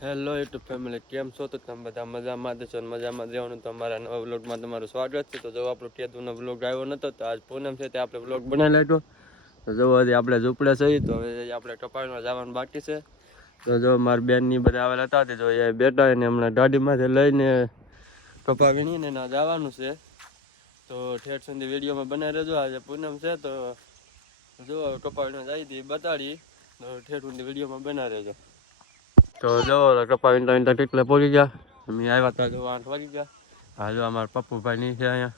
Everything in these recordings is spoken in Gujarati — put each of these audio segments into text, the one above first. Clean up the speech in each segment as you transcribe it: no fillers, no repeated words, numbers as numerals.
હેલો યુટ્યુબ ફેમિલી, કેમ છો? તો તમે બધા મજામાં છો ને મજામાં રહેવાનું. તો અમારા નવા વ્લોગમાં તમારું સ્વાગત છે. તો જો આપણો કેતુનો વ્લોગ આવ્યો નહોતો, તો આજ પૂનમ છે તે આપણે વ્લોગ બનાવી લેજો. તો જો હજી આપણે ઝૂંપડે છીએ, તો હવે આપણે કપાળમાં જવાનું બાકી છે. તો જો મારા બેનની બધા આવેલા હતા, તો એ બેઠા એને હમણાં ગાડીમાંથી લઈને કપા વીણીને ના જવાનું છે. તો ઠેઠ સુધી વિડીયોમાં બનાવી રહેજો. આજે પૂનમ છે, તો જો હવે કપા વીણવા જાય હતી બતાડી, તો ઠેઠ સુધી વિડીયોમાં બનાવી રહેજો. તો જો કપા વીણતા કેટલે પહોંચી ગયા. અમે આવ્યા હતા જો 8 વાગી ગયા. હા જો અમારા પપ્પુભાઈની છે અહીંયા.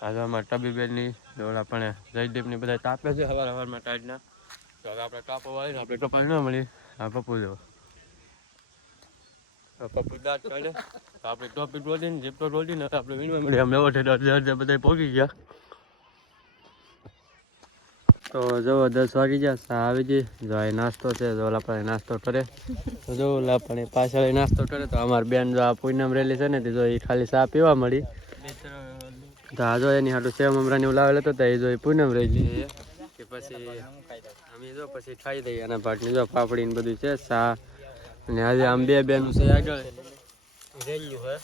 હા જો અમારા તબીબેનની ઓલા પણ જયદીપની બધા તાપે છે સવારમાં ટાઈટના. તો હવે આપણે કાપો વાળીને આપણે કપા ન મળી. હા પપ્પુ જો પપ્પુ દાંત કાઢે. તો આપણે ટોપિક રોટીને જીપો રોટીને આપણે વીણવા મળી. અમે અડધે બધા પહોંચી ગયા. તો જો 10 વાગી ગયા, ચા આવી ગઈ. જો આ નાસ્તો છે, જો ઓલા પણ નાસ્તો કરે. તો જો ઓલા પણ પાછળ નાસ્તો કરે. તો અમારી બેન જો આ પૂનમ રેલી છે ને, તે જો એ ખાલી ચા પીવા મળી. તો આ જો એની હાટું સેવ મમરાની લાવેલ હતો, તો એ જો પૂનમ રેલી કે પછી અમે જો પછી ખાઈ દઈએ. એના ભાગની જો પાપડી ને બધું છે, ચા. અને આજે આમ બે બેનું છે આગળ રેલ્યું હોય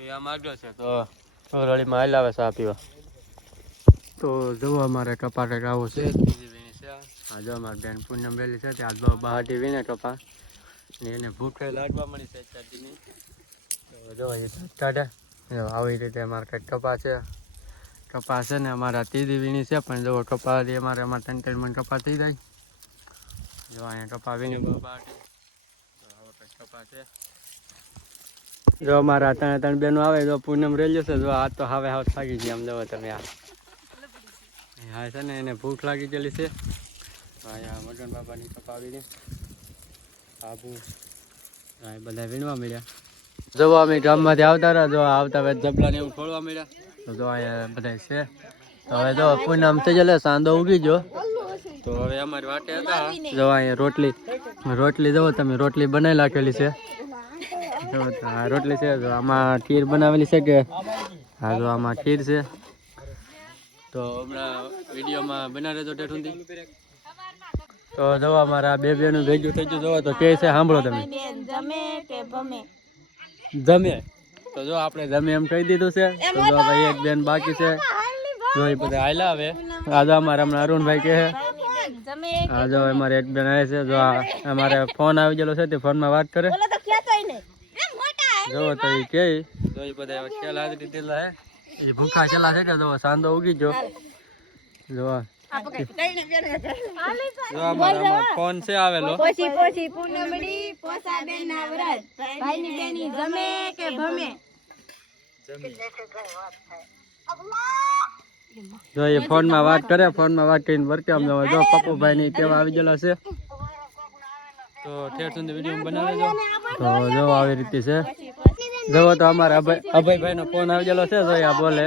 એ આમ આગળ છે. તો રળીમાં હાલ આવે ચા પીવા. તો જો અમારે કપા કંઈક આવું છે. હા જો અમારી બેન પૂનમ વેલી છે, ત્યાં બહારથી વીણે કપા ને એને ભૂખે લાગવા મળી છે ચાટીની. તો જો કાઢે આવી રીતે અમારે કંઈક કપા છે. કપા છે ને અમારા ત્રીજી વીણી છે, પણ જો કપા અમારે 3 મણ કપા થઈ જાય. જો અહીંયા કપા વીણી બહારથી આવો કંઈક કપા છે. જો અમારા 3 બેનો આવે. જો પૂનમ રેલ્યો છે. જો આ તો હવે થાકી ગયા. આમ જવો તમે હા છે ને, એને ભૂખ લાગી ગયેલી છે. અહીંયા મગન બાબાની કપા આવી આબુ બધા વીણવા મળ્યા. જો અમે ગામમાંથી આવતા રહ્યા. જો આવતા હવે જબલા ને એવું ખોલવા મળ્યા. તો જો અહીંયા બધા છે. તો હવે જો પૂનમ થઈ જાય, સાંદો ઉગી ગયો. તો હવે અમારી વાટે હતા. જો અહીંયા રોટલી જો તમે રોટલી બનાવી રાખેલી છે. જો આ રોટલી છે. જો આમાં ખીર બનાવેલી છે કે હા જો આમાં ખીર છે. તો હમણાં વિડીયોમાં બના રહેજો ઠેઠુંથી. તો જો અમારા બે બેનું ભેગું થઈ ગયું. જોવો તો કે છે, સાંભળો તમે જમે. તો જો આપણે જમે એમ કહી દીધું છે. તો જો ભાઈ એક બેન બાકી છે. જો એ બધા હાલ્યા આવે. આજે અમારે હમણાં અરુણભાઈ કહે હા જો અમારે એક બેન આવે છે. જો અમારે ફોન આવી ગયેલો છે, તે ફોનમાં વાત કરે. જો તો એ કે જો એ બધા ખેલ હાજરી દીધેલા હે. એ ભૂખા છેલ્લા છે કે જો સાંદો ઉગી ગયો. જો ફોન છે આવેલો. જો એ ફોનમાં વાત કરે. ફોનમાં વાત કરીને વર્કે આમ જો પપ્પુભાઈ ની કેવા આવી ગયેલા છે. તો ઠેર સુધી વિડીયો બનાવી દેજો. તો જો આવી રીતે છે. જો તો અમારા અભયભાઈ નો ફોન આવી ગયેલો છે. જો આ બોલે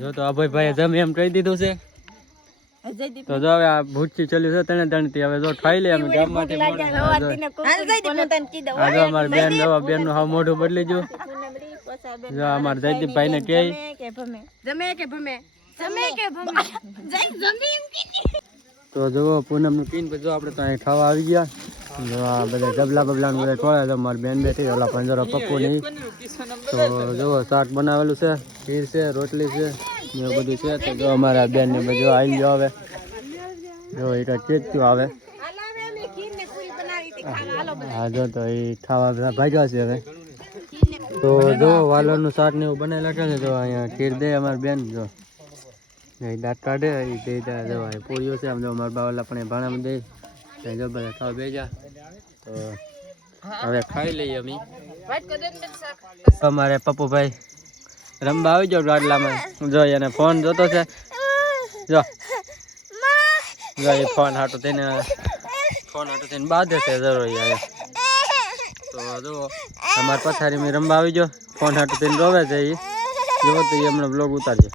જો તો અભયભાઈ જમે એમ કહી દીધું છે. તો જો હવે આ ભૂચી ચલ્યું છે ત્રણ થી. હવે જો ખાઈ લે. અમે ગામમાંથી અમારી બેન જો બેન નું હાવ મોઢું બદલી ગયું. જો અમારા જયદીપભાઈ ને કે તો જો પૂનમ નું પીન જો આપણે તો અહીં ખાવા આવી ગયા. જો આ બધા જબલા બબલા બધા ખોળે. તો મારી બેન બેઠી ઓલા પંજરો પપ્પુ ની. તો જો શાક બનાવેલું છે, ખીર છે, રોટલી છે, એવું બધું છે. તો જો અમારા બેન ને બધું આવી ગયો. હવે જો એ ચેચતું આવે. હા જો તો એ ખાવા બધા ભાગ્યા છે. હવે તો જો વાલર નું શાક ને એવું બનાવી નાખે છે. જો અહીંયા ખીર દે અમારી બેન. જો દાંત કાઢે એ દે. જો પૂરીઓ છે. આમ જો મારા બાવલા પણ ભાણામાં દે. જો બધા ખાવા બેજા. તો હવે ખાઈ લઈએ અમે. અમારે પપ્પુભાઈ રમવા આવી જાવ ગાડલામાં. જો એને ફોન જોતો છે. જો એ ફોન હાટું થઈને બાંધે છે જરૂર. તો જો અમારે પથારી રમવા આવી ગયો. ફોન હાટું થઈને રોવે છે. એ જો તો એ હમણાં બ્લોગ ઉતારજો.